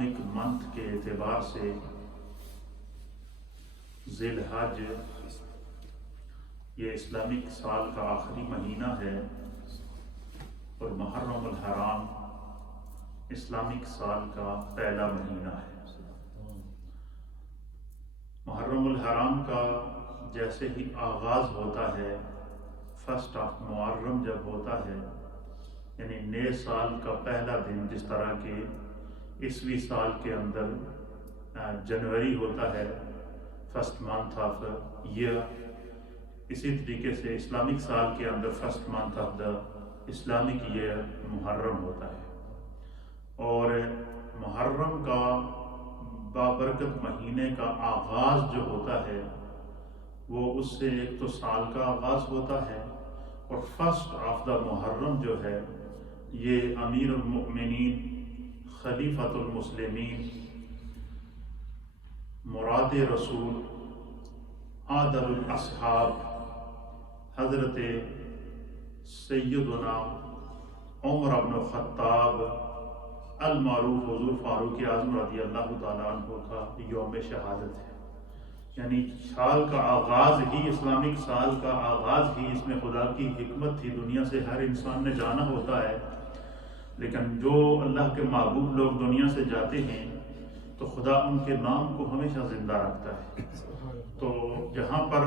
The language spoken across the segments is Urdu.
اسلامک منتھ کے اعتبار سے ذی الحج یہ اسلامک سال کا آخری مہینہ ہے اور محرم الحرام اسلامک سال کا پہلا مہینہ ہے۔ محرم الحرام کا جیسے ہی آغاز ہوتا ہے، فرسٹ آف محرم جب ہوتا ہے، یعنی نئے سال کا پہلا دن، جس طرح کہ عیسوی سال کے اندر جنوری ہوتا ہے، فرسٹ منتھ آف ایئر، اسی طریقے سے اسلامک سال کے اندر first month of the Islamic year Muharram ہوتا ہے۔ اور محرم کا بابرکت مہینے کا آغاز جو ہوتا ہے وہ اس سے ایک تو سال کا آغاز ہوتا ہے، اور فرسٹ آف دا محرم جو ہے یہ امیر المؤمنین خلیفۃ المسلمین مراد رسول عادل الاصحاب حضرت سیدنا عمر بن خطاب المعروف حضور فاروق اعظم رضی اللہ تعالیٰ عنہ کا یوم شہادت ہے۔ یعنی سال کا آغاز ہی، اسلامک سال کا آغاز ہی، اس میں خدا کی حکمت تھی۔ دنیا سے ہر انسان نے جانا ہوتا ہے، لیکن جو اللہ کے محبوب لوگ دنیا سے جاتے ہیں تو خدا ان کے نام کو ہمیشہ زندہ رکھتا ہے۔ تو جہاں پر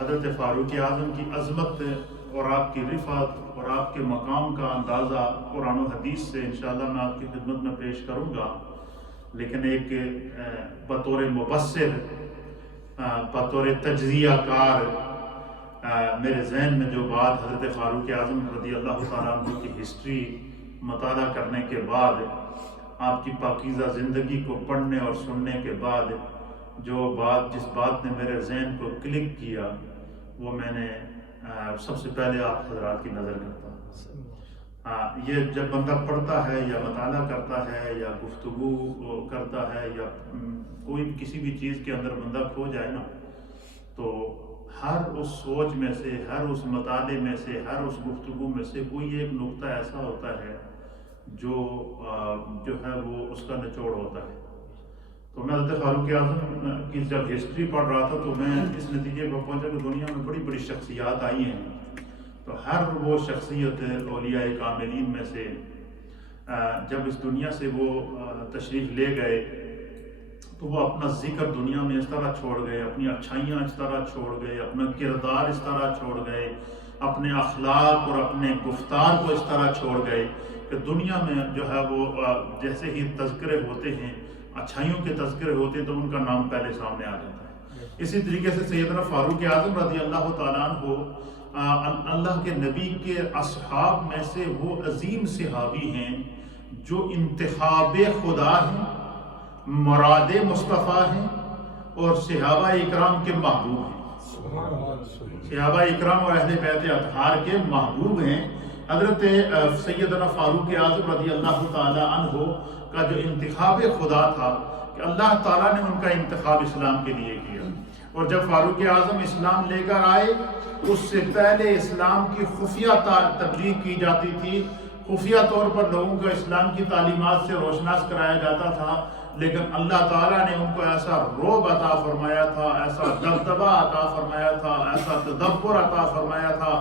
حضرت فاروق اعظم کی عظمت اور آپ کی رفعت اور آپ کے مقام کا اندازہ قرآن و حدیث سے انشاءاللہ میں آپ کی خدمت میں پیش کروں گا، لیکن ایک بطور مبصر، بطور تجزیہ کار میرے ذہن میں جو بات حضرت فاروق اعظم رضی اللہ تعالیٰ عنہ کی ہسٹری مطالعہ کرنے کے بعد، آپ کی پاکیزہ زندگی کو پڑھنے اور سننے کے بعد جس بات نے میرے ذہن کو کلک کیا، وہ میں نے سب سے پہلے آپ حضرات کی نظر کرتا ہوں۔ یہ جب بندہ پڑھتا ہے یا مطالعہ کرتا ہے یا گفتگو کرتا ہے یا کوئی بھی کسی بھی چیز کے اندر بندہ کھو جائے نا، تو ہر اس سوچ میں سے، ہر اس مطالعے میں سے، ہر اس گفتگو میں سے کوئی ایک نقطہ ایسا ہوتا ہے جو ہے وہ اس کا نچوڑ ہوتا ہے۔ تو میں حضرت فاروق اعظم کی جب ہسٹری پڑھ رہا تھا تو میں اس نتیجے پر پہنچا کہ دنیا میں بڑی بڑی شخصیات آئی ہیں، تو ہر وہ شخصیت اولیاء کاملین میں سے جب اس دنیا سے وہ تشریف لے گئے تو وہ اپنا ذکر دنیا میں اس طرح چھوڑ گئے، اپنی اچھائیاں اس طرح چھوڑ گئے، اپنا کردار اس طرح چھوڑ گئے، اپنے اخلاق اور اپنے گفتار کو اس طرح چھوڑ گئے کہ دنیا میں جو ہے وہ جیسے ہی تذکرے ہوتے ہیں، اچھائیوں کے تذکرے ہوتے ہیں، تو ان کا نام پہلے سامنے آ جاتا ہے۔ اسی طریقے سے سیدنا فاروق اعظم رضی اللہ تعالیٰ عنہ اللہ کے نبی کے اصحاب میں سے وہ عظیم صحابی ہیں جو انتخاب خدا ہیں، مراد مصطفیٰ ہیں اور صحابہ اکرام کے محبوب ہیں۔ صحابہ اکرام اور اہل بیت اطہار کے محبوب ہیں۔ حضرت سیدنا فاروق اعظم رضی اللہ تعالیٰ عنہ کا جو انتخاب خدا تھا کہ اللہ تعالیٰ نے ان کا انتخاب اسلام کے لیے کیا، اور جب فاروق اعظم اسلام لے کر آئے اس سے پہلے اسلام کی خفیہ تبلیغ کی جاتی تھی، خفیہ طور پر لوگوں کو اسلام کی تعلیمات سے روشناس کرایا جاتا تھا، لیکن اللہ تعالیٰ نے ان کو ایسا رعب عطا فرمایا تھا، ایسا دبدبہ عطا فرمایا تھا، ایسا تدبر عطا فرمایا تھا،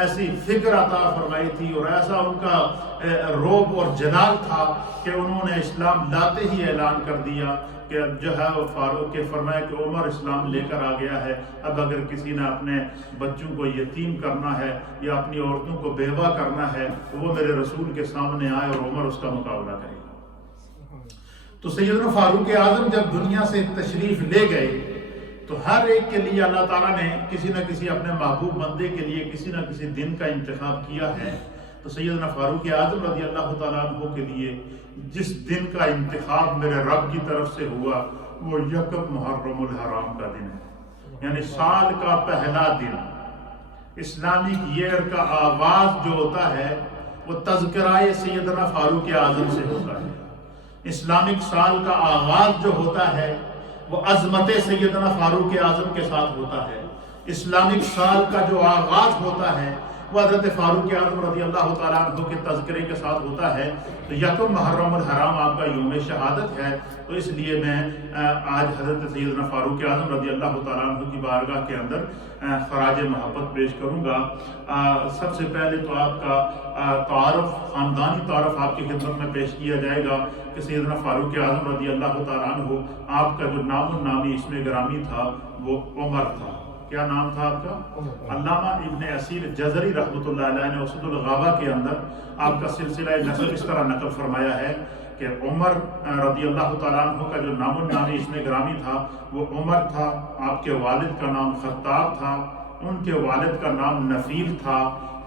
ایسی فکر عطا فرمائی تھی، اور ایسا ان کا رعب اور جلال تھا کہ انہوں نے اسلام لاتے ہی اعلان کر دیا کہ جو ہے وہ فاروق کے فرمایا کہ عمر اسلام لے کر آ گیا ہے، اب اگر کسی نے اپنے بچوں کو یتیم کرنا ہے یا اپنی عورتوں کو بیوہ کرنا ہے تو وہ میرے رسول کے سامنے آئے اور عمر اس کا مقابلہ کرے گا۔ تو سیدنا فاروق اعظم جب دنیا سے تشریف لے گئے تو ہر ایک کے لیے اللہ تعالیٰ نے کسی نہ کسی اپنے محبوب بندے کے لیے کسی نہ کسی دن کا انتخاب کیا ہے۔ تو سیدنا فاروق اعظم رضی اللہ تعالیٰ عنہ کے لیے جس دن کا انتخاب میرے رب کی طرف سے ہوا وہ یکم محرم الحرام کا دن ہے، یعنی سال کا پہلا دن، اسلامک ایئر کا آغاز جو ہوتا ہے وہ تذکرہ سیدنا فاروق اعظم سے ہوتا ہے۔ اسلامک سال کا آغاز جو ہوتا ہے وہ عظمت سیدنا فاروق اعظم کے ساتھ ہوتا ہے۔ اسلامک سال کا جو آغاز ہوتا ہے وہ حضرت فاروق اعظم رضی اللہ تعالیٰ عنہ کے تذکرے کے ساتھ ہوتا ہے. تو یکم محرم الحرام آپ کا یوم شہادت ہے. تو اس لیے میں آج حضرت سیدنا فاروق اعظم رضی اللہ تعالیٰ عنہ کی بارگاہ کے اندر خراج محبت پیش کروں گا. سب سے پہلے تو آپ کا تعارف، خاندانی تعارف آپ کی خدمت میں پیش کیا جائے گا کہ سیدنا فاروق اعظم رضی اللہ تعالیٰ عنہ آپ کا جو نام النامی اسم گرامی تھا وہ عمر تھا. کیا نام تھا آپ کا؟ علامہ ابن اسیر جزری رحمۃ اللہ علیہ نے اسد الغابہ کے اندر آپ کا سلسلہ نسب اس طرح نقل فرمایا ہے کہ عمر رضی اللہ تعالیٰ عنہ کا جو نام النامی اسم گرامی تھا وہ عمر تھا. آپ کے والد کا نام خطاب تھا، ان کے والد کا نام نفیل تھا،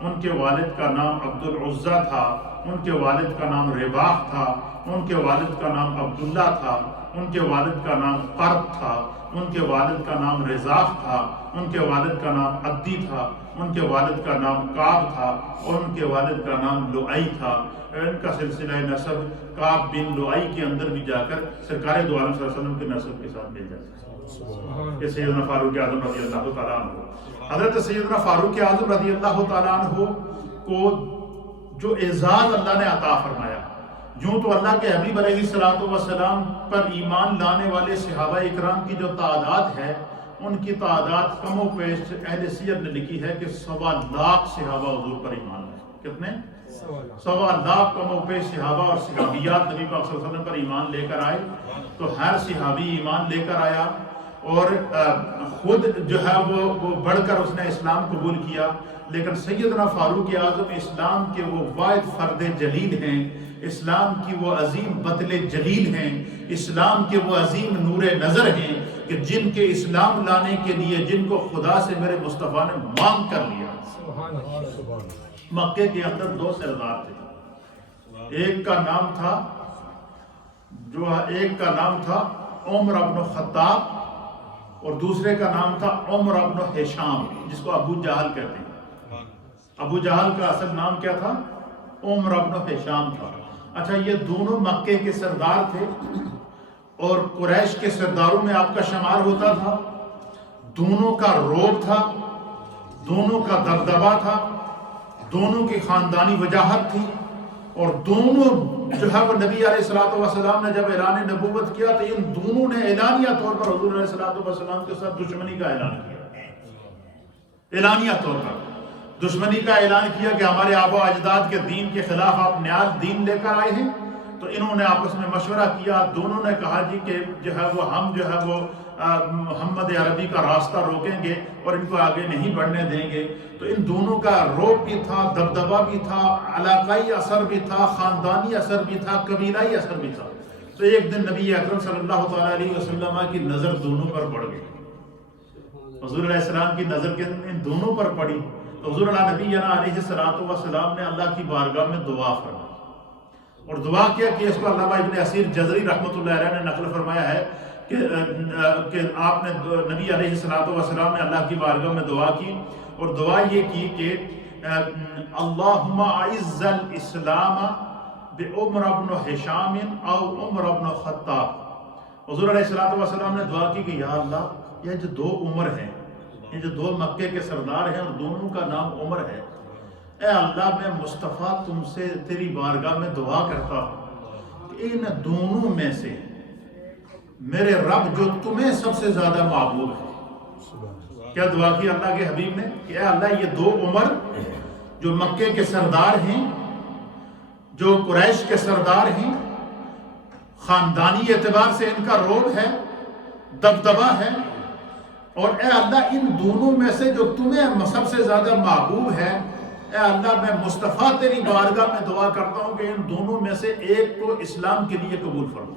ان کے والد کا نام عبد العزہ تھا، ان کے والد کا نام رباح تھا، ان کے والد کا نام عبداللہ تھا، ان کے والد کا نام قرب تھا، ان کے والد کا نام رزاق تھا، ان کے والد کا نام عدی تھا، ان کے والد کا نام کعب تھا، اور ان کے والد کا نام لؤئی تھا. ان کا سلسلہ نسب کعب بن لؤئی کے اندر بھی جا کر سرکار دو عالم صلی اللہ علیہ وسلم کے نسب کے ساتھ مل جاتا ہے. یہ سیدنا فاروق اعظم رضی اللہ تعالیٰ عنہ. حضرت سیدنا فاروق اعظم رضی اللہ تعالیٰ عنہ کو جو اعزاز اللہ نے عطا فرمایا، یوں تو اللہ کے حبیب علیہ السلام پر ایمان لانے والے صحابہ اکرام کی جو تعداد ہے ان کی تعداد کم و بیش اہل سیر نے لکھی ہے کہ 1.25 لاکھ صحابہ حضور پر ایمان لائے. کتنے؟ 1.25 لاکھ کم و بیش صحابہ اور صحابیات نبی پاک صلی اللہ علیہ وسلم پر ایمان لے کر آئے. تو ہر صحابی ایمان لے کر آیا اور خود جو ہے وہ بڑھ کر اس نے اسلام قبول کیا. لیکن سیدنا فاروق اعظم اسلام کے وہ واحد فرد جلیل ہیں، اسلام کی وہ عظیم بطل جلیل ہیں، اسلام کے وہ عظیم نور نظر ہیں کہ جن کے اسلام لانے کے لیے جن کو خدا سے میرے مصطفیٰ نے مانگ کر لیا. مکے کے اندر 2 سردار تھے. ایک کا نام تھا عمر ابن خطاب اور دوسرے کا نام تھا عمر ابن ہشام، جس کو ابو جہل کہتے ہیں. ابو جہل کا اصل نام کیا تھا؟ عمر ابن ہشام تھا. اچھا، یہ دونوں مکے کے سردار تھے اور قریش کے سرداروں میں آپ کا شمار ہوتا تھا. دونوں کا رعب تھا، دونوں کا دبدبہ تھا، دونوں کی خاندانی وجاہت تھی، اور دونوں جو ہے وہ نبی علیہ السلام نے جب اعلان نبوت کیا تو ان دونوں نے اعلانیہ طور پر حضور علیہ السلام کے ساتھ دشمنی کا اعلان کیا. اعلانیہ طور پر دشمنی کا اعلان کیا کہ ہمارے آبا و اجداد کے دین کے خلاف آپ نیا دین لے کر آئے ہیں. تو انہوں نے آپس میں مشورہ کیا. دونوں نے کہا جی کہ جو ہے وہ ہم جو ہے وہ محمد عربی کا راستہ روکیں گے اور ان کو آگے نہیں بڑھنے دیں گے. تو ان دونوں کا رعب بھی تھا، دبدبہ بھی تھا، علاقائی اثر بھی تھا، خاندانی اثر بھی تھا، قبیلائی اثر بھی تھا. تو ایک دن نبی اکرم صلی اللہ تعالیٰ علیہ وسلم کی نظر دونوں پر پڑ گئی. حضور علیہ السلام کی نظر ان دونوں پر پڑی. تو حضور نبی علیہ السلام نے اللہ کی بارگاہ میں دعا فرمائی اور دعا کیا کہ اس کو علامہ ابن اسیر جزری رحمۃ اللہ علیہ نے نقل فرمایا ہے کہ آپ نے نبی علیہ السلام نے اللہ کی بارگاہ میں دعا کی اور دعا یہ کی کہ اللہم اعز الاسلام بعمر بن ہشام او عمر بن خطاب. حضور علیہ السلام نے دعا کی کہ یا اللہ، یہ جو 2 عمر ہیں، یہ جو 2 مکے کے سردار ہیں اور دونوں کا نام عمر ہے، اے اللہ میں مصطفیٰ تم سے تیری بارگاہ میں دعا کرتا ہوں کہ ان دونوں میں سے میرے رب جو تمہیں سب سے زیادہ محبوب ہے. کیا دعا کی اللہ کے حبیب نے کہ اے اللہ، یہ 2 عمر جو مکے کے سردار ہیں، جو قریش کے سردار ہیں، خاندانی اعتبار سے ان کا رعب ہے، دبدبہ ہے، اور اے اللہ ان دونوں میں سے جو تمہیں سب سے زیادہ محبوب ہے، اے اللہ میں مصطفیٰ تیری بارگاہ میں دعا کرتا ہوں کہ ان دونوں میں سے ایک کو اسلام کے لیے قبول فرما،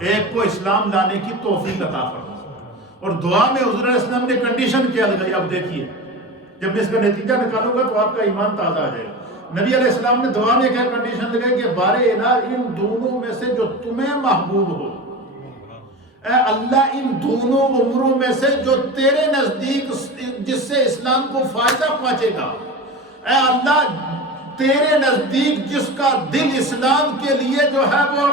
ایک کو اسلام لانے کی توفیق عطا فرما. اور دعا میں حضور علیہ السلام نے کنڈیشن کیا لگائی. اب دیکھیے، جب میں اس کا نتیجہ نکالوں گا تو آپ کا ایمان تازہ آ جائے گا. نبی علیہ السلام نے دعا میں کیا کنڈیشن لگائی کہ بارے الہ ان دونوں میں سے جو تمہیں محبوب ہو، اے اللہ ان دونوں عمروں میں سے جو تیرے نزدیک جس سے اسلام کو فائدہ پہنچے گا، اے اللہ تیرے نزدیک جس کا دل اسلام کے لیے جو ہے وہ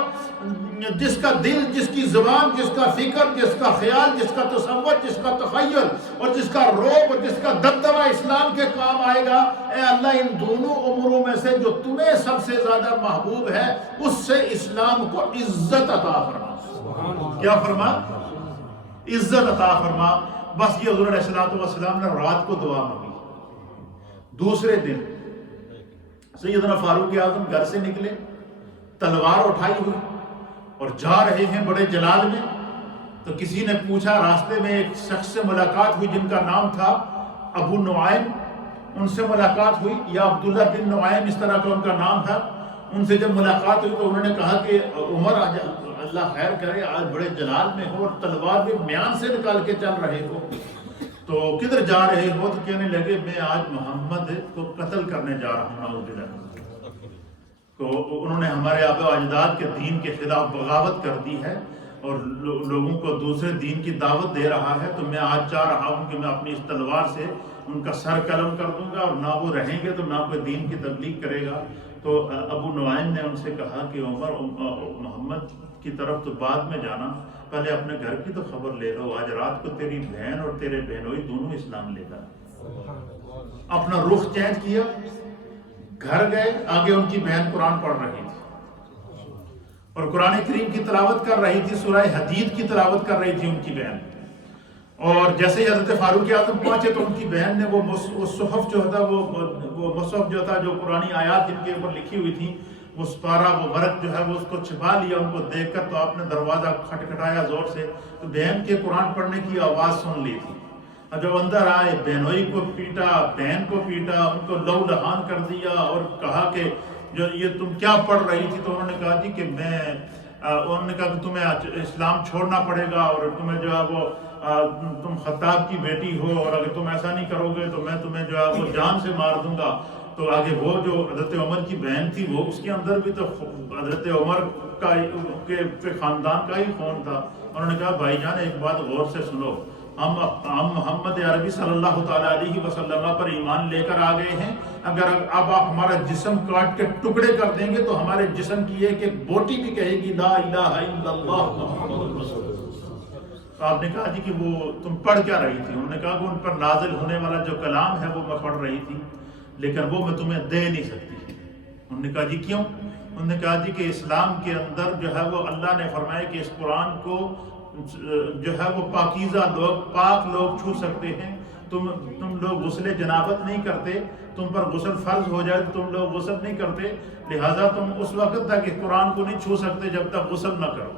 جس کا دل، جس کی زبان، جس کا فکر، جس کا خیال، جس کا تصور، جس کا تخیل اور جس کا روب اور جس کا دبدبہ اسلام کے کام آئے گا، اے اللہ ان دونوں اموروں میں سے جو تمہیں سب سے زیادہ محبوب ہے اس سے اسلام کو عزت عطا فرما۔ کیا فرما؟ عزت عطا فرما۔ بس یہ حضور علیہ السلام نے رات کو دعا مانگی۔ دوسرے دن سیدنا فاروق اعظم گھر سے نکلے، تلوار اٹھائی ہوئی اور جا رہے ہیں بڑے جلال میں، تو کسی نے پوچھا، راستے میں ایک شخص سے ملاقات ہوئی جن کا نام تھا ابو نعیم، ان سے ملاقات ہوئی، یا عبداللہ بن نعیم اس طرح کا ان کا نام تھا۔ ان سے جب ملاقات ہوئی تو انہوں نے کہا کہ عمر آج اللہ خیر کرے، آج بڑے جلال میں ہو اور تلوار بھی میان سے نکال کے چل رہے ہو، تو کدھر جا رہے ہو؟ تو کہنے لگے میں آج محمد کو قتل کرنے جا رہا ہوں، نعوذ باللہ۔ تو انہوں نے ہمارے آباء و اجداد کے دین کے خلاف بغاوت کر دی ہے اور لوگوں کو دوسرے دین کی دعوت دے رہا ہے، تو میں آج چاہ رہا ہوں کہ میں اپنی اس تلوار سے ان کا سر قلم کر دوں گا، اور نہ وہ رہیں گے تو نہ کوئی دین کی تبلیغ کرے گا۔ تو ابو نعیم نے ان سے کہا کہ عمر، محمد کی طرف تو بعد میں جانا، پہلے اپنے گھر کی تو خبر لے لو، آج رات کو تیری بہن اور تیرے بہنوئی دونوں اسلام لے گا۔ اپنا رخ چینج کیا، گھر گئے، آگے ان کی بہن قرآن پڑھ رہی تھی اور قرآن کریم کی تلاوت کر رہی تھی، سورہ حدید کی تلاوت کر رہی تھی ان کی بہن۔ اور جیسے ہی حضرت فاروق اعظم پہنچے تو ان کی بہن نے وہ صحف جو تھا، وہ مصحف جو تھا، جو قرآنی آیات جن کے اوپر لکھی ہوئی تھی، وہ سپارہ، وہ ورق جو ہے وہ اس کو چھپا لیا ان کو دیکھ کر۔ تو آپ نے دروازہ کھٹکھٹایا زور سے، تو بہن کے قرآن پڑھنے کی آواز سن لی تھی۔ اور جب اندر آئے، بہنوئی کو پیٹا، بہن کو پیٹا، ان کو لہو لہان کر دیا اور کہا کہ جو یہ تم کیا پڑھ رہی تھی؟ تو انہوں نے کہا جی کہ انہوں نے کہا کہ تمہیں اسلام چھوڑنا پڑے گا، اور تمہیں جو ہے وہ تم خطاب کی بیٹی ہو، اور اگر تم ایسا نہیں کرو گے تو میں تمہیں جو ہے وہ جان سے مار دوں گا۔ تو آگے وہ جو حضرت عمر کی بہن تھی، وہ اس کے اندر بھی تو حضرت عمر کے خاندان کا ہی خون تھا۔ انہوں نے کہا بھائی جان ایک بات غور سے سنو، ہم محمد عربی صلی اللہ تعالیٰ علیہ وسلم پر ایمان لے کر آ گئے ہیں، اگر اب آپ ہمارا جسم کاٹ کے ٹکڑے کر دیں گے تو ہمارے جسم کی ایک ایک بوٹی بھی کہے گی لا الہ الا اللہ محمد رسول اللہ۔ تو آپ نے کہا جی کہ وہ تم پڑھ کیا رہی تھی؟ انہوں نے کہا کہ ان پر نازل ہونے والا جو کلام ہے وہ میں پڑھ رہی تھی، لیکن وہ میں تمہیں دے نہیں سکتی۔ انہوں نے کہا جی کیوں؟ انہوں نے کہا جی کہ اسلام کے اندر جو ہے وہ اللہ نے فرمایا کہ اس قرآن کو جو ہے وہ پاکیزہ لوگ، پاک لوگ چھو سکتے ہیں، تم لوگ غسل جنابت نہیں کرتے، تم پر غسل فرض ہو جائے تو تم لوگ غسل نہیں کرتے، لہٰذا تم اس وقت تک اس قرآن کو نہیں چھو سکتے جب تک غسل نہ کرو۔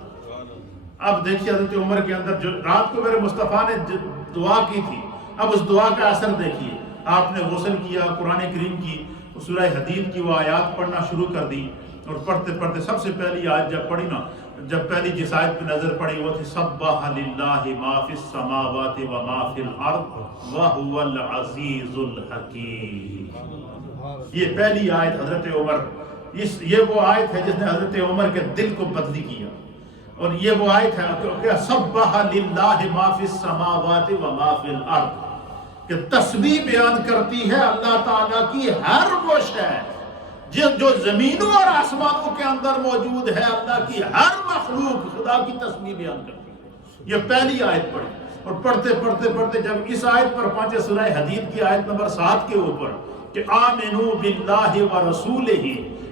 اب دیکھیے حضرت عمر کے اندر جو رات کو میرے مصطفیٰ نے دعا کی تھی، اب اس دعا کا اثر دیکھیے، آپ نے غسل کیا، قرآن کریم کی سورہ حدید کی وہ آیات پڑھنا شروع کر دی، اور پڑھتے پڑھتے سب سے پہلی آیت جب پڑھی نا، جب پہلی جس آیت پہ نظر پڑی وہ تھی سبح للہ ما فی السماوات و ما فی الارض وہو العزیز الحکیم۔ یہ پہلی آیت حضرت عمر، یہ وہ آیت ہے جس نے حضرت عمر کے دل کو بدلی کیا، اور یہ وہ آیت ہے کہ سبح للہ ما فی السماوات و ما فی الارض، کہ تسبیح بیان کرتی ہے اللہ تعالیٰ کی ہر وہ شے جو زمینوں اور آسمانوں کے اندر موجود ہے، اللہ کی ہر مخلوق خدا کی تسبیح بیان کرتی ہے۔ یہ پہلی آیت پڑھی، اور پڑھتے پڑھتے پڑھتے جب اس آیت پر پہنچے سورہ حدید کی آیت نمبر 7 کے اوپر کہ آمنوا باللہ ورسولہ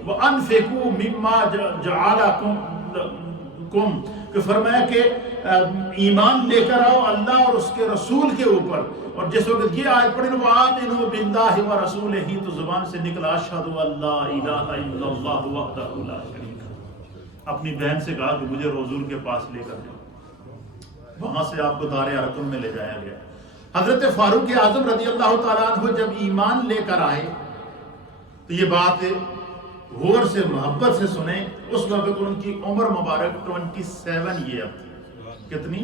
وانفقوا مما جعلکم، کہ فرمایا کہ ایمان لے کر آؤ اللہ اور اس کے رسول کے اوپر، اور جس وقت یہ آیت پڑھی وہ آمنوا باللہ ورسولہ، تو زبان سے نکلا اشہد ان لا الہ الا اللہ وحدہ لا شریک لہ۔ اپنی بہن سے کہا کہ مجھے حضور کے پاس لے کر جاؤ، وہاں سے آپ کو دار ارقم میں لے جایا گیا۔ حضرت فاروق اعظم رضی اللہ تعالیٰ عنہ جب ایمان لے کر آئے تو یہ بات غور سے محبت سے سنیں، اس وقت ان کی عمر مبارک 27 ایئر تھی۔ کتنی؟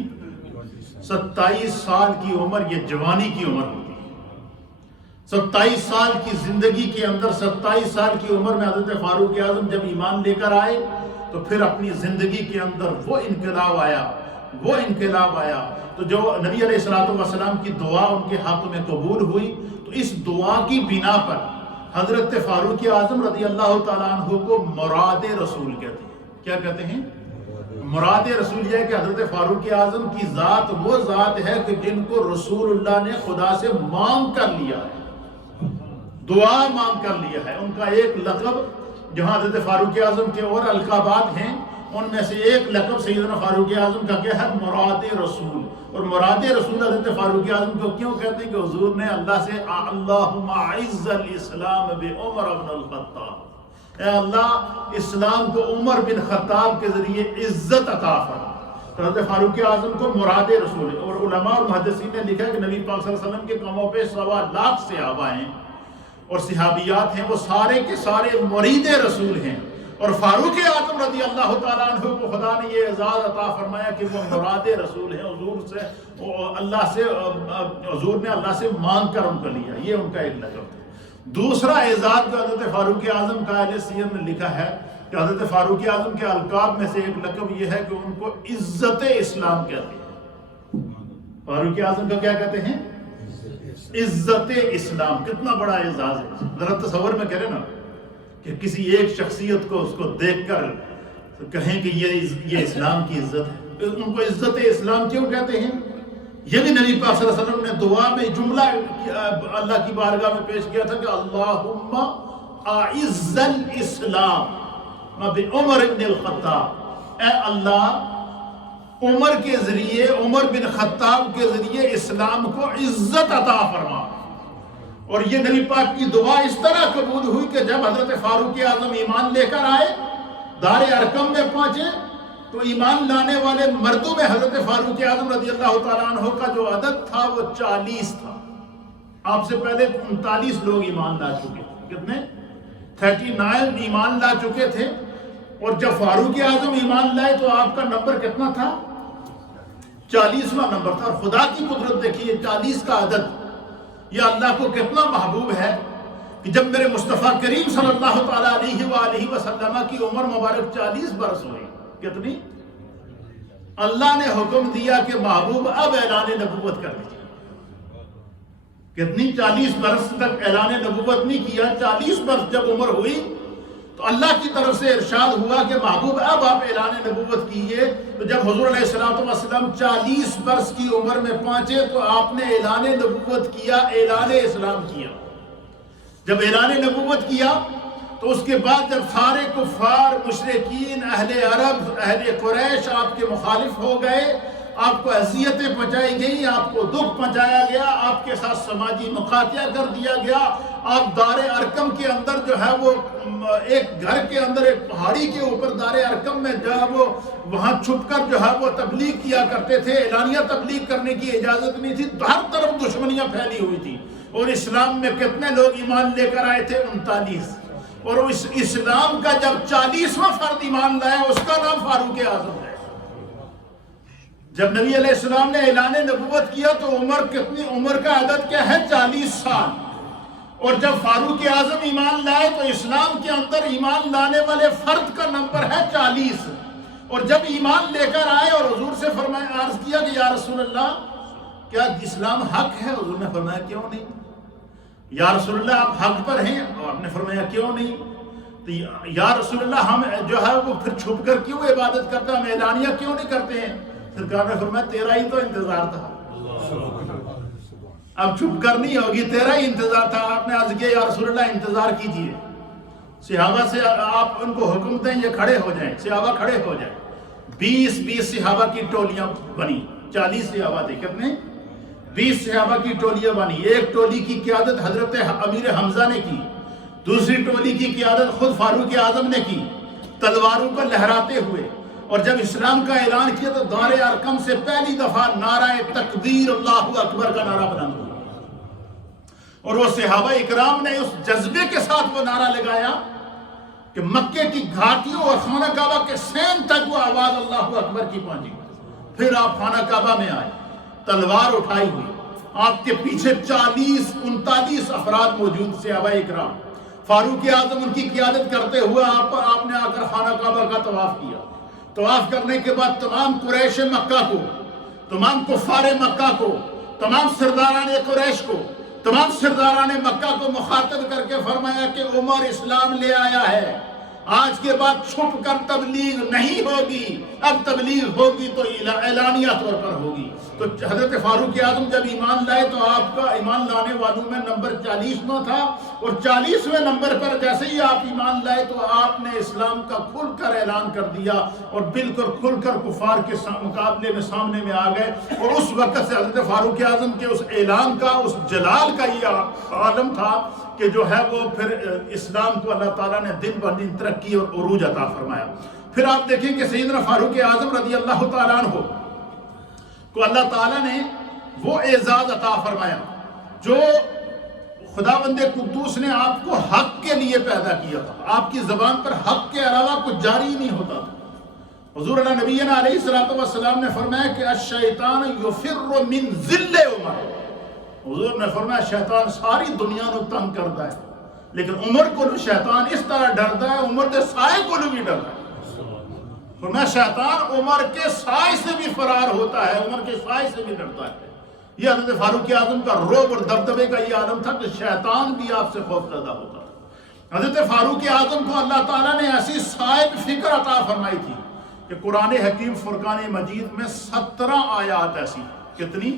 27 سال کی عمر، یہ جوانی کی عمر ہوتی ہے۔ 27 سال کی زندگی کے اندر 27 سال کی عمر میں حضرت فاروق اعظم جب ایمان لے کر آئے تو پھر اپنی زندگی کے اندر وہ انقلاب آیا تو جو نبی علیہ السلام کی دعا ان کے ہاتھوں میں قبول ہوئی، تو اس دعا کی بنا پر حضرت فاروق اعظم رضی اللہ تعالیٰ عنہ کو مراد رسول کہتے ہیں۔ کیا کہتے ہیں؟ مراد رسول یہ ہے کہ حضرت فاروق اعظم کی ذات وہ ذات ہے کہ جن کو رسول اللہ نے خدا سے مانگ کر لیا ہے، دعا مانگ کر لیا ہے۔ ان کا ایک لقب، جہاں حضرت فاروق اعظم کے اور القابات ہیں، ان میں سے ایک لقب سیدنا فاروق اعظم کا کیا ہے؟ مراد رسول۔ اور مراد رسول حضرت فاروق اعظم کو کیوں کہتے ہیں؟ کہ حضور نے اللہ سے اللہم اعز الاسلام بعمر بن الخطاب، اے اللہ اسلام کو عمر بن خطاب کے ذریعے عزت عطا فرما۔ تو حضرت فاروق اعظم کو مراد رسول ہے۔ اور علماء اور محدثین نے لکھا کہ نبی پاک صلی اللہ علیہ وسلم کے قوموں پہ 1.25 لاکھ صحابہ ہیں اور صحابیات ہیں، وہ سارے کے سارے مرید رسول ہیں، اور فاروق اعظم رضی اللہ تعالیٰ عنہ کو خدا نے یہ اعزاز عطا فرمایا کہ وہ مراد رسول ہیں۔ حضور نے اللہ سے مانگ کر ان کو لیا، یہ ان کا ایک لقب ہے۔ دوسرا اعزاز جو حضرت فاروق اعظم کا اہل سیر نے لکھا ہے کہ حضرت فاروق اعظم کے القاب میں سے ایک لقب یہ ہے کہ ان کو عزت اسلام کہتے ہیں۔ فاروق اعظم کو کیا کہتے ہیں؟ عزت اسلام۔ کتنا بڑا اعزاز ہے، ذرا تصور میں کریں نا کہ کسی ایک شخصیت کو اس کو دیکھ کر کہیں کہ یہ اسلام کی عزت ہے۔ ان کو عزت اسلام کیوں کہتے ہیں؟ یہ بھی نبی پاک صلی اللہ علیہ وسلم نے دعا میں جملہ اللہ کی بارگاہ میں پیش کیا تھا کہ اللہم اعز الاسلام بعمر بن الخطاب، اے اللہ عمر کے ذریعے، عمر بن خطاب کے ذریعے اسلام کو عزت عطا فرما۔ اور یہ نبی پاک کی دعا اس طرح قبول ہوئی کہ جب حضرت فاروق اعظم ایمان لے کر آئے، دار ارقم میں پہنچے، تو ایمان لانے والے مردوں میں حضرت فاروق اعظم رضی اللہ تعالیٰ عنہ کا جو عدد تھا وہ 40 تھا۔ آپ سے پہلے 39 لوگ ایمان لا چکے تھے۔ کتنے؟ 39 ایمان لا چکے تھے، اور جب فاروق اعظم ایمان لائے تو آپ کا نمبر کتنا تھا؟ 40واں نمبر تھا۔ اور خدا کی قدرت دیکھیے، 40 کا عدد یہ اللہ کو کتنا محبوب ہے کہ جب میرے مصطفیٰ کریم صلی اللہ تعالیٰ علیہ وآلہ وسلم کی عمر مبارک 40 برس ہوئی، کتنی؟ اللہ نے حکم دیا کہ محبوب اب اعلان نبوت کر دیجیے۔ کتنی؟ 40 برس تک اعلان نبوت نہیں کیا۔ 40 برس جب عمر ہوئی تو اللہ کی طرف سے ارشاد ہوا کہ محبوب اب آپ اعلان نبوت کیجئے۔ تو جب حضور علیہ السلام 40 برس کی عمر میں پہنچے تو آپ نے اعلان نبوت کیا، اعلان اسلام کیا۔ جب اعلان نبوت کیا تو اس کے بعد جب سارے کفار، مشرکین، اہل عرب، اہل قریش آپ کے مخالف ہو گئے، آپ کو اذیتیں پہنچائی گئیں، آپ کو دکھ پہنچایا گیا، آپ کے ساتھ سماجی مقاطعہ کر دیا گیا، آپ دار ارقم کے اندر جو ہے وہ ایک گھر کے اندر ایک پہاڑی کے اوپر دار ارقم میں جو ہے وہ وہاں چھپ کر جو ہے وہ تبلیغ کیا کرتے تھے، اعلانیہ تبلیغ کرنے کی اجازت نہیں تھی، ہر طرف دشمنیاں پھیلی ہوئی تھی۔ اور اسلام میں کتنے لوگ ایمان لے کر آئے تھے؟ 39۔ اور اس اسلام کا جب 40واں فرد ایمان لایا اس کا نام فاروق اعظم ہے۔ جب نبی علیہ السلام نے اعلان نبوت کیا تو عمر کا عدد کیا ہے؟ 40 سال۔ اور جب فاروق اعظم ایمان لائے تو اسلام کے اندر ایمان لانے والے فرد کا نمبر ہے 40۔ اور جب ایمان لے کر آئے اور حضور سے فرمایا، عرض کیا کہ یا رسول اللہ کیا اسلام حق ہے؟ حضور نے فرمایا کیوں نہیں؟ یا رسول اللہ آپ حق پر ہیں؟ اور آپ نے فرمایا کیوں نہیں؟ تو یا رسول اللہ ہم جو ہے وہ پھر چھپ کر کیوں عبادت کرتے ہیں، ہم اعلانیہ کیوں نہیں کرتے ہیں؟ سرکار نے فرمایا تیرا ہی تو انتظار تھا، اب چھپ کر نہیں ہوگی، تیرا ہی انتظار تھا۔ آپ نے عرض کیا یا رسول اللہ انتظار کیجئے، صحابہ سے آپ ان کو حکم دیں یہ کھڑے ہو جائیں۔ صحابہ کھڑے ہو جائیں۔ 20 صحابہ کی ٹولیاں بنی، 40 صحابہ تھے، کتنے؟ 20 صحابہ کی ٹولیاں بنی۔ ایک ٹولی کی قیادت حضرت امیر حمزہ نے کی، دوسری ٹولی کی قیادت خود فاروق اعظم نے کی، تلواروں کو لہراتے ہوئے۔ اور جب اسلام کا اعلان کیا تو دار ارقم سے پہلی دفعہ نعرہ تکبیر اللہ اکبر کا نعرہ بلند ہوا، اور وہ صحابہ اکرام نے اس جذبے کے ساتھ وہ نعرہ لگایا کہ مکے کی گھاٹیوں اور خانہ کعبہ کے سین تک وہ آواز اللہ اکبر کی پہنچی۔ پھر آپ خانہ کعبہ میں آئے، تلوار اٹھائی ہوئی، آپ کے پیچھے 39 افراد موجود صحابہ اکرام، فاروق اعظم ان کی قیادت کرتے ہوئے آپ نے آ کر خانہ کعبہ کا طواف کیا۔ طواف کرنے کے بعد تمام قریش مکہ کو، تمام کفار مکہ کو، تمام سرداران قریش کو، تمام سرداران مکہ کو مخاطب کر کے فرمایا کہ عمر اسلام لے آیا ہے، آج کے بعد چھپ کر تبلیغ نہیں ہوگی، اب تبلیغ ہوگی تو اعلانیہ طور پر ہوگی۔ تو حضرت فاروق اعظم جب ایمان لائے تو آپ کا ایمان لانے والوں میں نمبر 40واں تھا، اور 40ویں نمبر پر جیسے ہی آپ ایمان لائے تو آپ نے اسلام کا کھل کر اعلان کر دیا، اور بالکل کھل کر کفار کے مقابلے میں سامنے میں آ گئے۔ اور اس وقت سے حضرت فاروق اعظم کے اس اعلان کا، اس جلال کا یہ عالم تھا کہ جو ہے وہ پھر اسلام کو اللہ تعالیٰ نے دن بہ دن ترقی اور عروج عطا فرمایا۔ پھر آپ دیکھیں کہ سیدنا فاروق اعظم رضی اللہ تعالیٰ عنہ کو اللہ تعالیٰ نے وہ اعزاز عطا فرمایا جو خداوند قدوس نے آپ کو حق کے لیے پیدا کیا تھا۔ آپ کی زبان پر حق کے علاوہ کچھ جاری نہیں ہوتا تھا۔ حضور اللہ نبینا علیہ الصلوۃ والسلام نے فرمایا کہ الشیطان یفر من ذل عمر، حضور نے فرمایا شیطان ساری دنیا نو تنگ کرتا ہے، لیکن عمر کو شیطان اس طرح ڈرتا ہے، عمر کے سائے کو بھی ڈرتا ہے۔ فرمایا شیطان عمر کے سائے سے بھی فرار ہوتا ہے، عمر کے سائے سے بھی ڈرتا ہے۔ یہ حضرت فاروق اعظم کا رعب اور دبدبے کا یہ عالم تھا کہ شیطان بھی آپ سے خوف زدہ ہوتا تھا۔ حضرت فاروق اعظم کو اللہ تعالیٰ نے ایسی صاحب فکر عطا فرمائی تھی کہ قرآن حکیم فرقان مجید میں 17 آیات ایسی، کتنی؟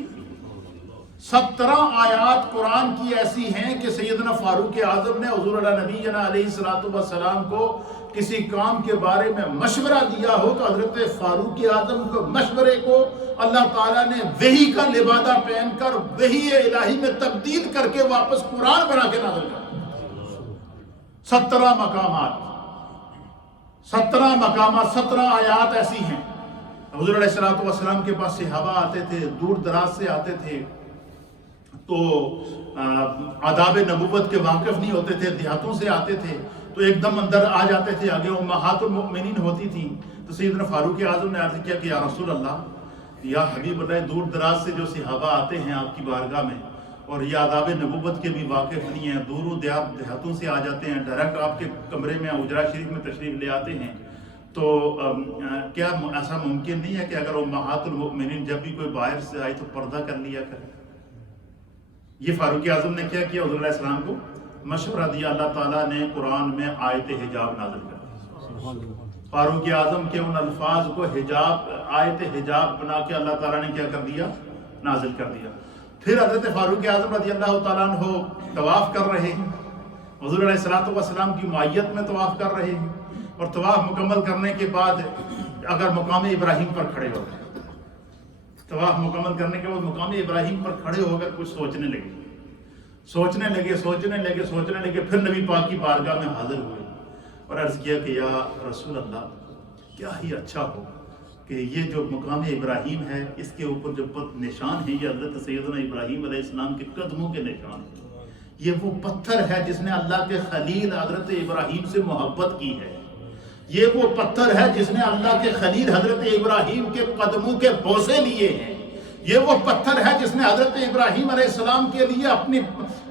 17 آیات قرآن کی ایسی ہیں کہ سیدنا فاروق اعظم نے حضور اللہ نبینا علیہ السلام کو کسی کام کے بارے میں مشورہ دیا ہو تو حضرت فاروق اعظم کو مشورے کو اللہ تعالیٰ نے وحی کا لبادہ پہن کر وحی الہی میں تبدیل کر کے واپس قرآن بنا کے نازل کر 17 مقامات 17 آیات ایسی ہیں۔ حضور علیہ السلام کے پاس صحابہ آتے تھے، دور دراز سے آتے تھے، تو آداب نبوت کے واقف نہیں ہوتے تھے، دیہاتوں سے آتے تھے، تو ایک دم اندر آ جاتے تھے۔ آگے امہات المؤمنین ہوتی تھیں، تو سیدنا فاروق اعظم نے عرض کیا کہ یا رسول اللہ، یا حبیب اللہ، دور دراز سے جو صحابہ آتے ہیں آپ کی بارگاہ میں اور یہ آداب نبوت کے بھی واقف نہیں ہیں، دور و دیہاتوں سے آ جاتے ہیں، ڈائریکٹ آپ کے کمرے میں حجرہ شریف میں تشریف لے آتے ہیں، تو کیا ایسا ممکن نہیں ہے کہ اگر امہات المؤمنین جب بھی کوئی باہر سے آئے تو پردہ کر لیا کرے؟ یہ فاروق اعظم نے کیا کیا؟ حضور علیہ السلام کو مشورہ دیا، اللہ تعالیٰ نے قرآن میں آیت حجاب نازل کر دی۔ فاروق اعظم کے ان الفاظ کو حجاب، آیت حجاب بنا کے اللہ تعالیٰ نے کیا کر دیا؟ نازل کر دیا۔ پھر حضرت فاروق اعظم رضی اللہ تعالیٰ عنہ طواف کر رہے ہیں، حضور علیہ السلام کی معیت میں طواف کر رہے ہیں، اور طواف مکمل کرنے کے بعد اگر مقام ابراہیم پر کھڑے ہو گئے، طواف مکمل کرنے کے بعد مقام ابراہیم پر کھڑے ہو کر کچھ سوچنے لگے، پھر نبی پاک کی بارگاہ میں حاضر ہوئے اور عرض کیا کہ یا رسول اللہ، کیا ہی اچھا ہو کہ یہ جو مقام ابراہیم ہے اس کے اوپر جو نشان ہے یہ حضرت سیدنا ابراہیم علیہ السلام کے قدموں کے نشان ہیں۔ یہ وہ پتھر ہے جس نے اللہ کے خلیل حضرت ابراہیم سے محبت کی ہے، یہ وہ پتھر ہے جس نے اللہ کے خلیل حضرت ابراہیم کے قدموں کے بوسے لیے ہیں، یہ وہ پتھر ہے جس نے حضرت ابراہیم علیہ السلام کے لیے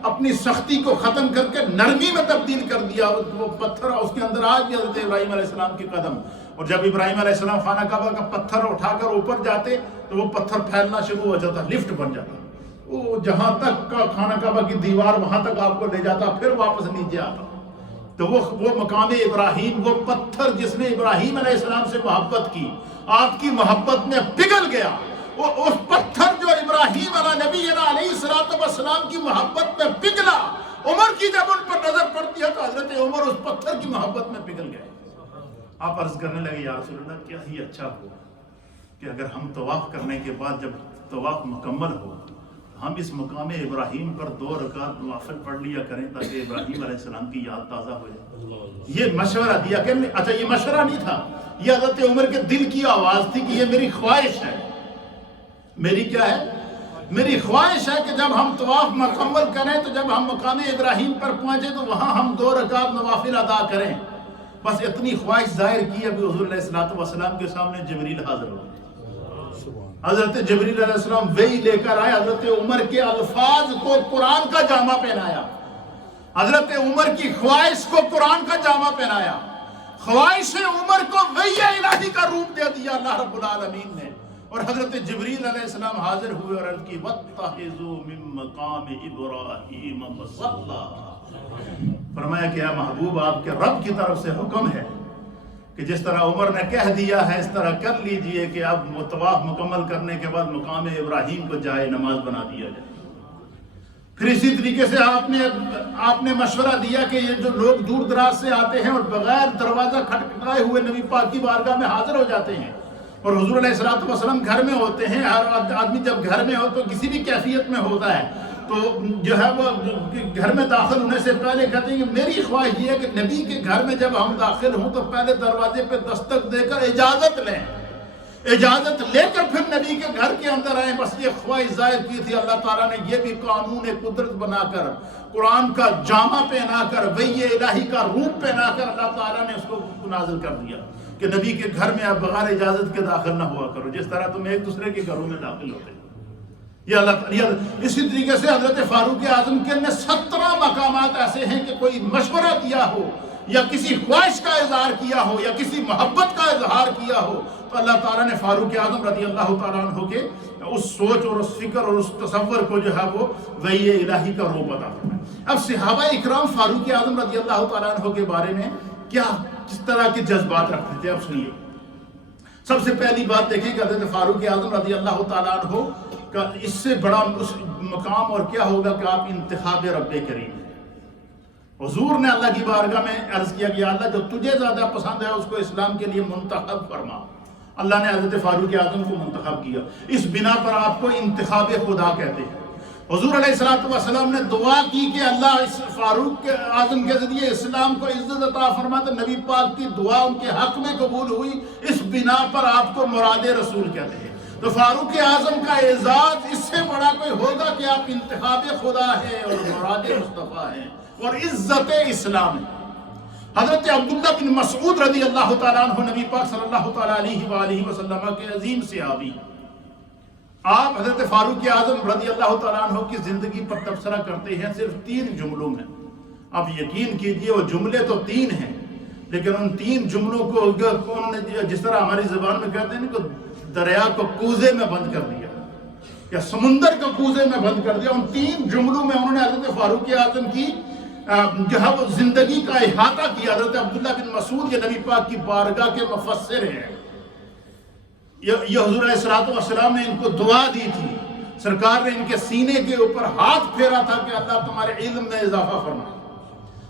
اپنی سختی کو ختم کر کے نرمی میں تبدیل کر دیا۔ وہ پتھر اس کے اندر آج بھی حضرت ابراہیم علیہ السلام کے قدم، اور جب ابراہیم علیہ السلام خانہ کعبہ کا پتھر اٹھا کر اوپر جاتے تو وہ پتھر پھیلنا شروع ہو جاتا، لفٹ بن جاتا، وہ جہاں تک کا خانہ کعبہ کی دیوار وہاں تک آپ کو لے جاتا، پھر واپس نیچے آتا۔ تو وہ مقام ابراہیم، وہ پتھر جس نے ابراہیم علیہ السلام سے محبت کی، آپ کی محبت میں پگھل گیا، وہ اس پتھر جو ابراہیم علیہ السلام کی محبت میں پگھلا، عمر کی جب ان پر نظر پڑتی ہے تو حضرت عمر اس پتھر کی محبت میں پگھل گئے۔ آپ عرض کرنے لگے یا رسول اللہ، کیا ہی اچھا ہو کہ اگر ہم طواف کرنے کے بعد جب طواف مکمل ہو ہم اس مقام ابراہیم پر 2 رکعت نوافل پڑھ لیا کریں تاکہ ابراہیم علیہ السلام کی یاد تازہ ہو جائے۔ یہ مشورہ دیا کہ اچھا یہ مشورہ نہیں تھا، یہ حضرت عمر کے دل کی آواز تھی کہ یہ میری خواہش ہے، میری کیا ہے؟ میری خواہش ہے کہ جب ہم طواف مکمل کریں تو جب ہم مقام ابراہیم پر پہنچے تو وہاں ہم 2 رکعت نوافل ادا کریں۔ بس اتنی خواہش ظاہر کی، ابھی حضور علیہ السلام کے سامنے جبریل حاضر ہو، حضرت جبریل علیہ السلام وحی لے کر آئے، حضرت عمر کے الفاظ کو قرآن کا جامہ پہنایا، حضرت عمر کی خواہش کو قرآن کا جامہ پہنایا، خواہش عمر کو وحی الہی کا روپ دے دیا اللہ رب العالمین نے، اور حضرت جبریل علیہ السلام حاضر ہوئے اور عرض کی وَاتَّخِذُوا مِن مَّقَامِ إِبْرَاهِيمَ مُصَلًّى، فرمایا کہ اے محبوب آپ کے رب کی طرف سے حکم ہے کہ جس طرح عمر نے کہہ دیا ہے اس طرح کر لیجئے کہ اب طواف مکمل کرنے کے بعد مقام ابراہیم کو جائے نماز بنا دیا جائے۔ پھر اسی طریقے سے آپ نے مشورہ دیا کہ یہ جو لوگ دور دراز سے آتے ہیں اور بغیر دروازہ کھٹکھٹائے ہوئے نبی پاک کی بارگاہ میں حاضر ہو جاتے ہیں، اور حضور علیہ الصلوۃ والسلام گھر میں ہوتے ہیں، ہر آدمی جب گھر میں ہو تو کسی بھی کیفیت میں ہوتا ہے، تو جو ہے وہ گھر میں داخل ہونے سے پہلے کہتے ہیں کہ میری خواہش یہ ہے کہ نبی کے گھر میں جب ہم داخل ہوں تو پہلے دروازے پہ دستک دے کر اجازت لیں، اجازت لے کر پھر نبی کے گھر کے اندر آئیں۔ بس یہ خواہش ظاہر کی تھی، اللہ تعالیٰ نے یہ بھی قانون قدرت بنا کر، قرآن کا جامہ پہنا کر، وحی الہی کا روپ پہنا کر اللہ تعالیٰ نے اس کو نازل کر دیا کہ نبی کے گھر میں آپ بغیر اجازت کے داخل نہ ہوا کرو، جس طرح تم ایک دوسرے کے گھروں میں داخل ہوتے ہیں۔ یہ اللہ تعالیٰ اسی طریقے سے حضرت فاروق اعظم کے نے 17 مقامات ایسے ہیں کہ کوئی مشورہ دیا ہو یا کسی خواہش کا اظہار کیا ہو یا کسی محبت کا اظہار کیا ہو تو اللہ تعالیٰ نے فاروق اعظم رضی اللہ تعالیٰ عنہ کے اس سوچ اور اس فکر اور اس تصور کو جو ہے وہ وحی الہی کا روپ عطا فرمایا۔ اب صحابہ اکرام فاروق اعظم رضی اللہ تعالیٰ عنہ کے بارے میں کس طرح کے جذبات رکھتے تھے، اب سنیے۔ سب سے پہلی بات دیکھیں کہ حضرت فاروق اعظم رضی اللہ تعالیٰ عنہ کا اس سے بڑا مقام اور کیا ہوگا کہ آپ انتخاب رب کریم ہیں۔ حضور نے اللہ کی بارگاہ میں عرض کیا کہ اللہ جو تجھے زیادہ پسند ہے اس کو اسلام کے لیے منتخب فرما۔ اللہ نے حضرت فاروق اعظم کو منتخب کیا، اس بنا پر آپ کو انتخاب خدا کہتے ہیں۔ حضور علیہ السلام نے دعا کی کہ اللہ اس فاروق اعظم کے ذریعے اسلام کو عزت عطا فرما، تو نبی پاک کی دعا ان کے حق میں قبول ہوئی، اس بنا پر آپ کو مراد رسول کہتے ہیں۔ تو فاروق اعظم کا اعزاز اس سے بڑا کوئی ہوگا کہ آپ انتخاب خدا ہیں اور مراد مصطفیٰ ہیں اور عزت اسلام ہے۔ حضرت عبداللہ بن مسعود رضی اللہ تعالیٰ عنہ نبی پاک صلی اللہ تعالیٰ علیہ وآلہ وسلم کے عظیم صحابی، آپ حضرت فاروق اعظم رضی اللہ تعالیٰ عنہ کی زندگی پر تبصرہ کرتے ہیں صرف 3 جملوں میں۔ آپ یقین کیجئے وہ جملے تو 3 ہیں، لیکن ان 3 جملوں کو انہوں نے جس طرح ہماری زبان میں کہتے ہیں کہ دریا کو کوزے میں بند کر دیا یا سمندر کو کوزے میں بند کر دیا، ان 3 جملوں میں انہوں نے حضرت فاروق اعظم کی جو ہے وہ زندگی کا احاطہ کیا۔ حضرت عبداللہ بن مسعود یہ نبی پاک کی بارگاہ کے مفسر ہیں، یہ حضور علیہ السلام نے ان کو دعا دی تھی، سرکار نے ان کے سینے کے اوپر ہاتھ پھیرا تھا کہ اللہ تمہارے علم میں اضافہ فرما۔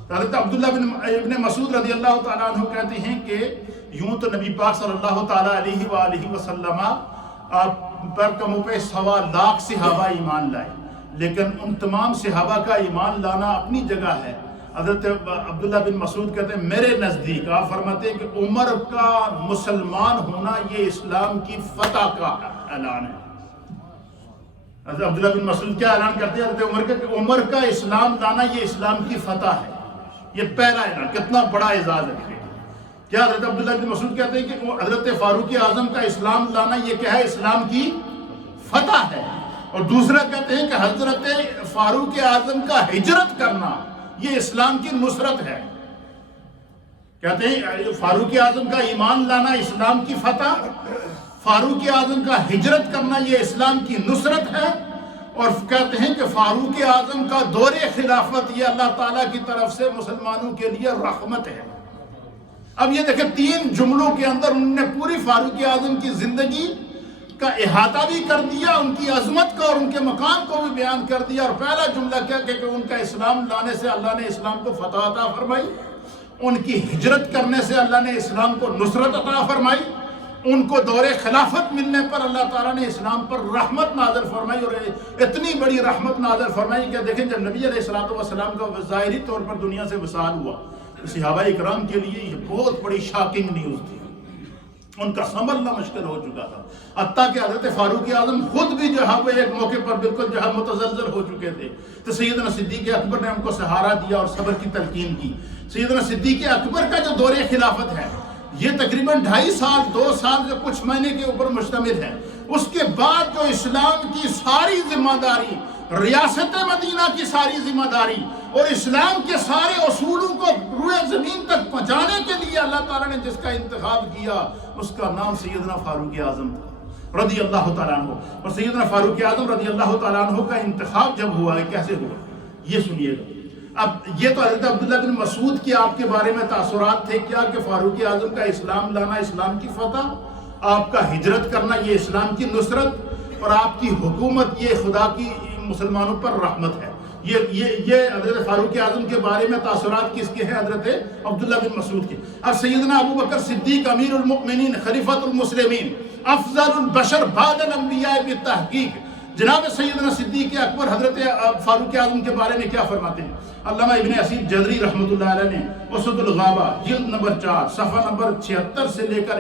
حضرت عبداللہ بن مسعود رضی اللہ تعالیٰ عنہ کہتے ہیں کہ یوں تو نبی پاک صلی اللہ تعالیٰ علیہ وآلہ وسلم پر کم و بیش 1.25 لاکھ صحابہ ایمان لائے، لیکن ان تمام صحابہ کا ایمان لانا اپنی جگہ ہے۔ حضرت عبداللہ بن مسعود کہتے ہیں میرے نزدیک آپ فرماتے ہیں کہ عمر کا مسلمان ہونا یہ اسلام کی فتح کا اعلان ہے۔ حضرت عبداللہ بن مسعود کیا اعلان کرتے ہیں حضرت عمر کا اسلام لانا یہ اسلام کی فتح ہے، یہ پہلا اعلان۔ کتنا بڑا اعزاز ہے کیا حضرت عبداللہ بن مسعود کہتے ہیں کہ حضرت فاروق اعظم کا اسلام لانا یہ کیا ہے، اسلام کی فتح ہے۔ اور دوسرا کہتے ہیں کہ حضرت فاروق اعظم کا ہجرت کرنا یہ اسلام کی نصرت ہے۔ کہتے ہیں فاروق اعظم کا ایمان لانا اسلام کی فتح، فاروق اعظم کا ہجرت کرنا یہ اسلام کی نصرت ہے، اور کہتے ہیں کہ فاروق اعظم کا دور خلافت یہ اللہ تعالیٰ کی طرف سے مسلمانوں کے لیے رحمت ہے۔ اب یہ دیکھیں 3 جملوں کے اندر انہوں نے پوری فاروق اعظم کی زندگی کا احاطہ بھی کر دیا، ان کی عظمت کا اور ان کے مقام کو بھی بیان کر دیا، اور پہلا جملہ کیا کہ ان کا اسلام لانے سے اللہ نے اسلام کو فتح عطا فرمائی، ان کی ہجرت کرنے سے اللہ نے اسلام کو نصرت عطا فرمائی، ان کو دور خلافت ملنے پر اللہ تعالیٰ نے اسلام پر رحمت نازل فرمائی، اور اتنی بڑی رحمت نازل فرمائی کہ دیکھیں جب نبی علیہ السلام کا ظاہری طور پر دنیا سے وصال ہوا، صحابہ اکرام کے لیے یہ بہت بڑی شاکنگ نیوز تھی، ان کا سنبھلنا مشکل ہو چکا تھا، حتیٰ کہ حضرت فاروق اعظم خود بھی جو ہے وہ ایک موقع پر بالکل جو ہے متزلزل ہو چکے تھے، تو سیدنا صدیق اکبر نے ان کو سہارا دیا اور صبر کی تلقین کی۔ سیدنا صدیق اکبر کا جو دور خلافت ہے یہ تقریباً 2.5 سال 2 سال سے کچھ مہینے کے اوپر مشتمل ہے۔ اس کے بعد جو اسلام کی ساری ذمہ داری، ریاست مدینہ کی ساری ذمہ داری اور اسلام کے سارے اصولوں کو روئے زمین تک پہنچانے کے لیے اللہ تعالیٰ نے جس کا انتخاب کیا اس کا نام سیدنا فاروق اعظم تھا رضی اللہ تعالیٰ عنہ۔ اور سیدنا فاروق اعظم رضی اللہ تعالیٰ عنہ کا انتخاب جب ہوا ہے کیسے ہوا یہ سنیے گا۔ اب یہ تو حضرت عبداللہ بن مسعود کی آپ کے بارے میں تاثرات تھے کیا کہ فاروق اعظم کا اسلام لانا اسلام کی فتح، آپ کا ہجرت کرنا یہ اسلام کی نصرت، اور آپ کی حکومت یہ خدا کی مسلمانوں پر رحمت ہے. یہ حضرت فاروق اعظم کے بارے میں تاثرات کس کے ہیں؟ حضرت عبداللہ بن مسعود کے. اب سیدنا ابو بکر صدیق امیر المؤمنین خلیفۃ المسلمین افضل البشر بعد الانبیاء بالتحقیق، جناب سیدنا صدیق اکبر حضرت فاروق اعظم کے بارے میں کیا فرماتے ہیں؟ علامہ ابن اسیر جدری رحمۃ اللہ علیہ نے اسد الغابہ جلد نمبر 4 صفحہ نمبر 76 سے لے کر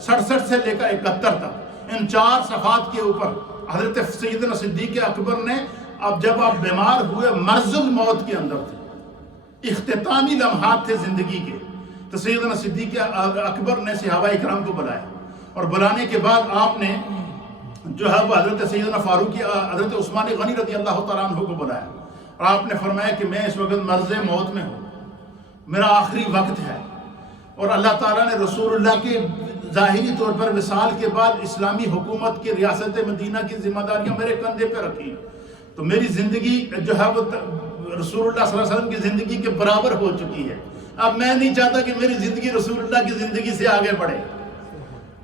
67 سے لے کر 71 تک ان 4 صفحات کے اوپر حضرت سیدنا صدیق اکبر نے جب آپ بیمار ہوئے مرض الموت کے اندر تھے، اختتامی لمحات تھے زندگی کے، تو سیدنا صدیق اکبر نے صحابہ اکرام کو بلایا، اور بلانے کے بعد آپ نے جو ہے وہ حضرت سیدنا فاروق حضرت عثمان غنی رضی اللہ تعالیٰ عنہ کو بلایا، اور آپ نے فرمایا کہ میں اس وقت مرض موت میں ہوں، میرا آخری وقت ہے، اور اللہ تعالیٰ نے رسول اللہ کے ظاہری طور پر وصال کے بعد اسلامی حکومت کی ریاست مدینہ کی ذمہ داریاں میرے کندھے پہ رکھی، تو میری زندگی جو ہے وہ رسول اللہ صلی اللہ علیہ وسلم کی زندگی کے برابر ہو چکی ہے. اب میں نہیں چاہتا کہ میری زندگی رسول اللہ کی زندگی سے آگے بڑھے،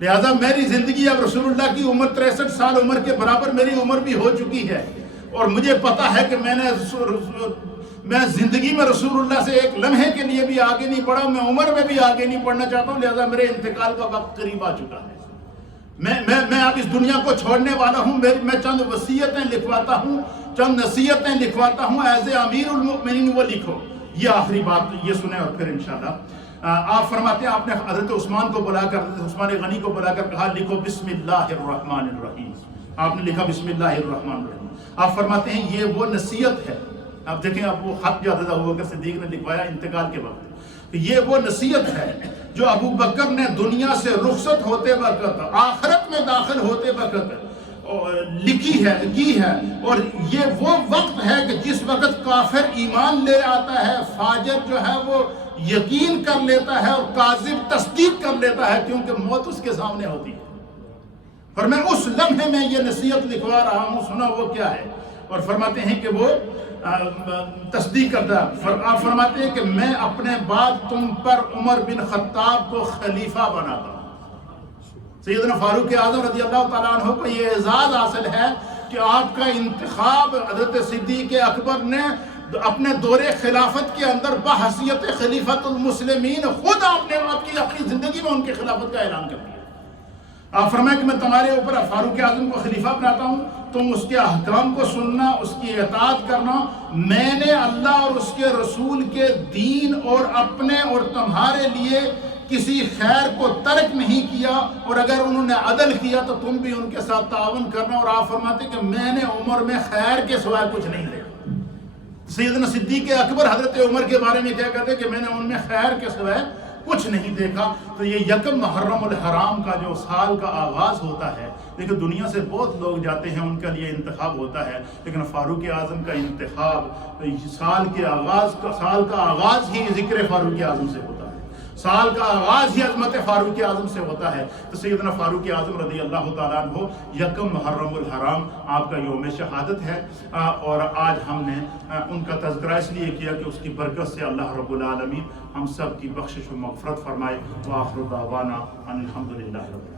لہذا میری زندگی اب رسول اللہ کی عمر 63 سال عمر کے برابر میری عمر بھی ہو چکی ہے، اور مجھے پتا ہے کہ میں زندگی میں رسول اللہ سے ایک لمحے کے لیے بھی آگے نہیں بڑھا، میں عمر میں بھی آگے نہیں بڑھنا چاہتا ہوں، لہذا میرے انتقال کا وقت قریب آ چکا ہے، میں اب اس دنیا کو چھوڑنے والا ہوں. میں چند وصیتیں لکھواتا ہوں، چند نصیحتیں لکھواتا ہوں، ایز اے امیر المؤمنین وہ لکھو. یہ آخری بات یہ سنیں، اور پھر انشاءاللہ آپ فرماتے ہیں آپ نے حضرت عثمان کو بلا کر، حضرت عثمان غنی کو بلا کر کہا لکھو بسم اللہ الرحمن الرحیم. آپ نے لکھا بسم اللہ الرحمن الرحیم. آپ فرماتے ہیں یہ وہ نصیحت ہے. آپ دیکھیں آپ وہ خط جو حضرت ابو بکر صدیق نے لکھوایا انتقال کے وقت، یہ وہ نصیحت ہے جو ابو بکر نے دنیا سے رخصت ہوتے وقت، آخرت میں داخل ہوتے وقت لکھی ہے کی ہے. اور یہ وہ وقت ہے کہ جس وقت کافر ایمان لے آتا ہے، فاجر جو ہے وہ یقین کر لیتا ہے، اور کاذب تصدیق کر لیتا ہے، کیونکہ موت اس کے سامنے ہوتی ہے. اور میں اس لمحے میں یہ نصیحت لکھوا رہا ہوں، سنا وہ کیا ہے. اور فرماتے ہیں کہ وہ تصدیق کرتا ہے. آپ فرماتے ہیں کہ میں اپنے بعد تم پر عمر بن خطاب کو خلیفہ بناتا ہوں. سیدنا فاروق اعظم رضی اللہ تعالیٰ عنہ کو یہ اعزاز حاصل ہے کہ آپ کا انتخاب حضرت صدیق اکبر نے اپنے دور خلافت کے اندر بحیثیت خلیفۃ المسلمین خود آپ نے اپنی زندگی میں ان کی خلافت کا اعلان کر دیا. آپ فرمائیں کہ میں تمہارے اوپر فاروق اعظم کو خلیفہ بناتا ہوں، تم اس کے احکام کو سننا، اس کی اطاعت کرنا. میں نے اللہ اور اس کے رسول کے دین اور اپنے اور تمہارے لیے کسی خیر کو ترک نہیں کیا، اور اگر انہوں نے عدل کیا تو تم بھی ان کے ساتھ تعاون کرنا. اور آپ فرماتے کہ میں نے عمر میں خیر کے سوائے کچھ نہیں دیکھا. سیدنا صدیق اکبر حضرت عمر کے بارے میں کیا کہتے کہ میں نے ان میں خیر کے سوائے کچھ نہیں دیکھا. تو یہ یکم محرم الحرام کا جو سال کا آغاز ہوتا ہے، لیکن دنیا سے بہت لوگ جاتے ہیں، ان کا لیے انتخاب ہوتا ہے، لیکن فاروق اعظم کا انتخاب سال کا آغاز ہی ذکر فاروق اعظم سے ہوتا ہے، سال کا آغاز ہی عظمت فاروق اعظم سے ہوتا ہے. تو سیدنا فاروق اعظم رضی اللہ تعالیٰ عنہ یکم محرم الحرام آپ کا یوم شہادت ہے، اور آج ہم نے ان کا تذکرہ اس لیے کیا کہ اس کی برکت سے اللہ رب العالمین ہم سب کی بخشش و مغفرت فرمائے. وآخر دعوانا ان الحمدللہ رب العالمین.